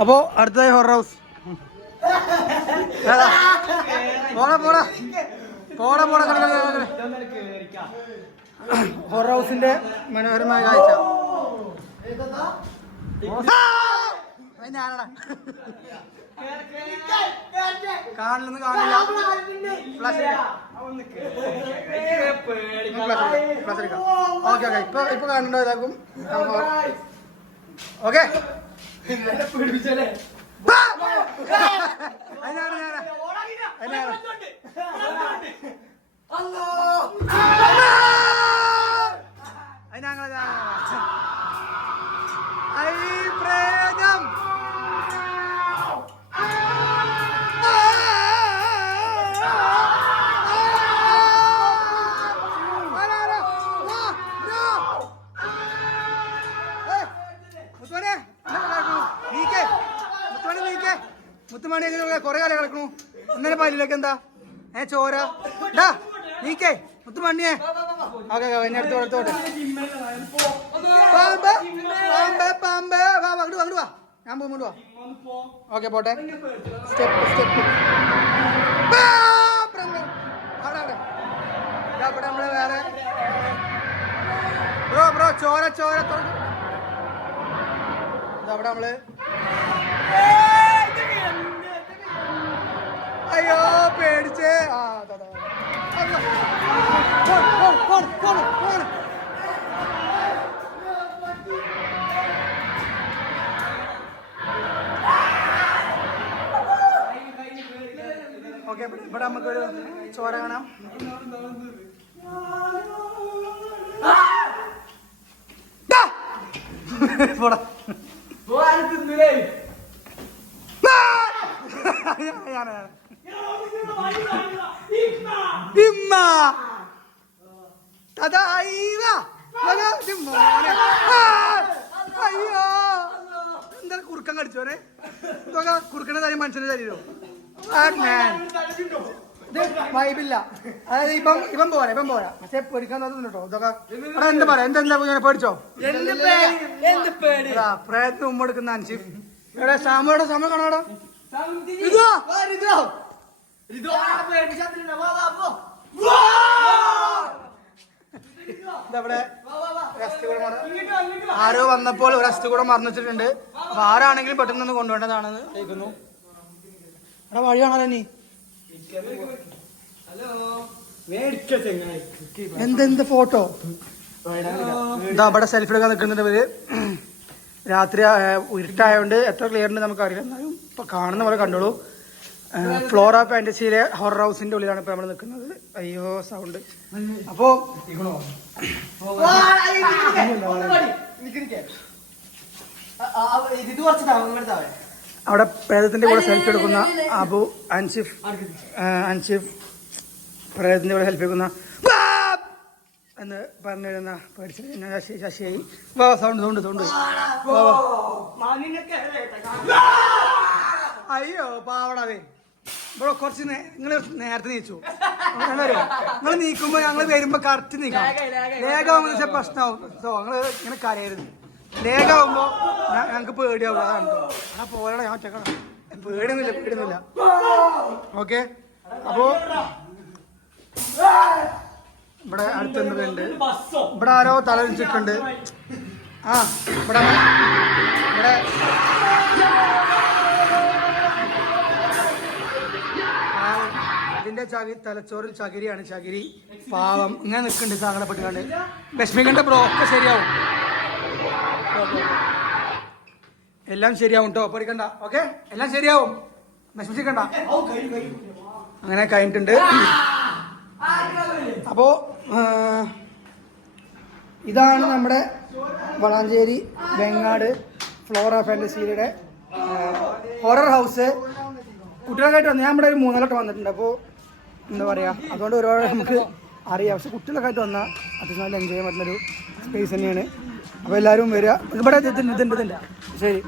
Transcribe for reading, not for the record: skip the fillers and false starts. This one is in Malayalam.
അപ്പോ അടുത്തതായി ഹൊറർ ഹൗസ്. ഹൊറർ ഹൗസിന്റെ മനോഹരമായ കാഴ്ച. ഞാനടാ കാണില്ലെന്ന് കാണില്ല. ഓക്കെ ഓക്കെ ഇപ്പൊ കാണുന്നുണ്ടോ ഇതാക്കും. ഓക്കെ മുത്തുമണി കൊറേ കാലം കിടക്കണു. ഒന്നര പാലിലേക്ക് എന്താ ചോര നീക്കേ മുത്തുമണിയെ. ഓക്കെ എന്നെ അടുത്തോട്ടെ. പാമ്പ് പാമ്പ് പാമ്പ് വാ അങ്ങോട്ട് അങ്ങോട്ട് വാ. ഞാൻ പോകുമ്പോട്ട് വാ. ഓക്കെ പോട്ടെ. സ്റ്റെപ്പ് സ്റ്റെപ്പ് അവിടെ നമ്മള് വേറെ ബ്രോ ചോര ചോര അവിടെ നമ്മള് അയ്യോ പേടിച്ചേ. ഓക്കെ ഇവിടെ നമുക്കൊരു ചോര കാണാം. പോടാ അയ്യോ എന്താ കുറുക്കം കടിച്ചോനെ. കുറുക്കണ കാര്യം മനുഷ്യന്റെ ശരീരം വൈബില്ല. അതായത് ഇവൻ പോരാ പക്ഷെ പേടിക്കാൻ തോന്നുന്നു കേട്ടോ. ഇതൊക്കെ എന്താ പറയാ എന്താ പേടിച്ചോ. പ്രയത്നം മുമ്പ് എടുക്കുന്ന അൻഷിഫ് എവിടെ സാമോടെ സമയം കാണാടോ. ഇതവിടെ ആരോ വന്നപ്പോൾ ഒരു അസ്ഥി കൂടെ മറന്നു വെച്ചിട്ടുണ്ട്. അപ്പൊ ആരാണെങ്കിലും പെട്ടെന്ന് കൊണ്ടുപോകേണ്ടതാണെന്ന് കേൾക്കുന്നു. അവിടെ വഴി കാണാലോ നീ. എന്തെന്ത് ഫോട്ടോ ഇതാ ഇവിടെ സെൽഫി എടുക്കാൻ നിൽക്കുന്നുണ്ട് ഇവര്. രാത്രി ഇരുട്ടായതുകൊണ്ട് എത്ര ക്ലിയർ ഉണ്ട് നമുക്ക് അറിയില്ല. എന്നാലും ഇപ്പൊ കാണുന്ന പോലെ കണ്ടോളൂ. ഫ്ലോറ ഫാന്റസിയിലെ ഹൊറർ ഹൗസിന്റെ ഉള്ളിലാണ് ഇപ്പൊ നമ്മൾ നിൽക്കുന്നത്. അയ്യോ സൗണ്ട്. അപ്പോ അവിടെ പ്രേതത്തിന്റെ കൂടെ സെൽഫി എടുക്കുന്ന അബു അൻഷിഫ് പ്രേതത്തിന്റെ കൂടെ സെൽഫി എടുക്കുന്ന എന്ന് പറഞ്ഞിരുന്ന പേടിച്ച് ശശിയായി. വാ സൗണ്ട് അയ്യോ പാവടാവേ. ഇവിടെ കുറച്ച് നിങ്ങൾ നേരത്തെ നീച്ചു. നിങ്ങൾ നീക്കുമ്പോ ഞങ്ങൾ വരുമ്പോ കറക്റ്റ് നീക്കാം. ലേഖാവുമ്പോ പക്ഷെ പ്രശ്നമാവും. ഞങ്ങള് ഇങ്ങനെ കരയരുത്. ലേഖാവുമ്പോ ഞങ്ങക്ക് പേടിയാവും. അതാണ് ആ പോരാടാ ഞാൻ ഒറ്റക്കണം. പേടിയൊന്നുമില്ല. ഓക്കെ അപ്പോ ഇവിടെ അടുത്തുണ്ട്. ഇവിടെ ആരോ തലവിച്ചിട്ടുണ്ട്. ഇവിടെ ഇതിന്റെ തലച്ചോറിൽ ചകിരിയാണ്. ചകിരി പാവം ഇങ്ങനെ നിൽക്കുന്നുണ്ട് സങ്കടപ്പെട്ട് കണ്ട്. വിഷമിക്കണ്ട ബ്രോ, ഒക്കെ ശരിയാവും. എല്ലാം ശരിയാവും കേട്ടോ, പഠിക്കണ്ട. ഓക്കെ എല്ലാം ശരിയാവും, വിഷമിച്ചിക്കണ്ട. അങ്ങനെ കഴിഞ്ഞിട്ടുണ്ട്. അപ്പോ ഇതാണ് നമ്മുടെ വളാഞ്ചേരി വെങ്ങാട് ഫ്ലോറ ഫാന്റസിയുടെ ഹൊറർ ഹൗസ്. കുട്ടികളൊക്കെ വന്ന് ഞാൻ ഇവിടെ ഒരു 3 വട്ടം വന്നിട്ടുണ്ട്. അപ്പോൾ എന്താ പറയുക, അതുകൊണ്ട് ഒരുപാട് നമുക്ക് അറിയാം. പക്ഷെ കുട്ടികളൊക്കെ ആയിട്ട് വന്നാൽ അത്യാവശ്യം നല്ല എൻജോയ് ചെയ്യാൻ പറ്റുന്നൊരു സ്പേസ് തന്നെയാണ്. അപ്പോൾ എല്ലാവരും വരിക. ഇവിടെ ഇതുണ്ട്. ശരി.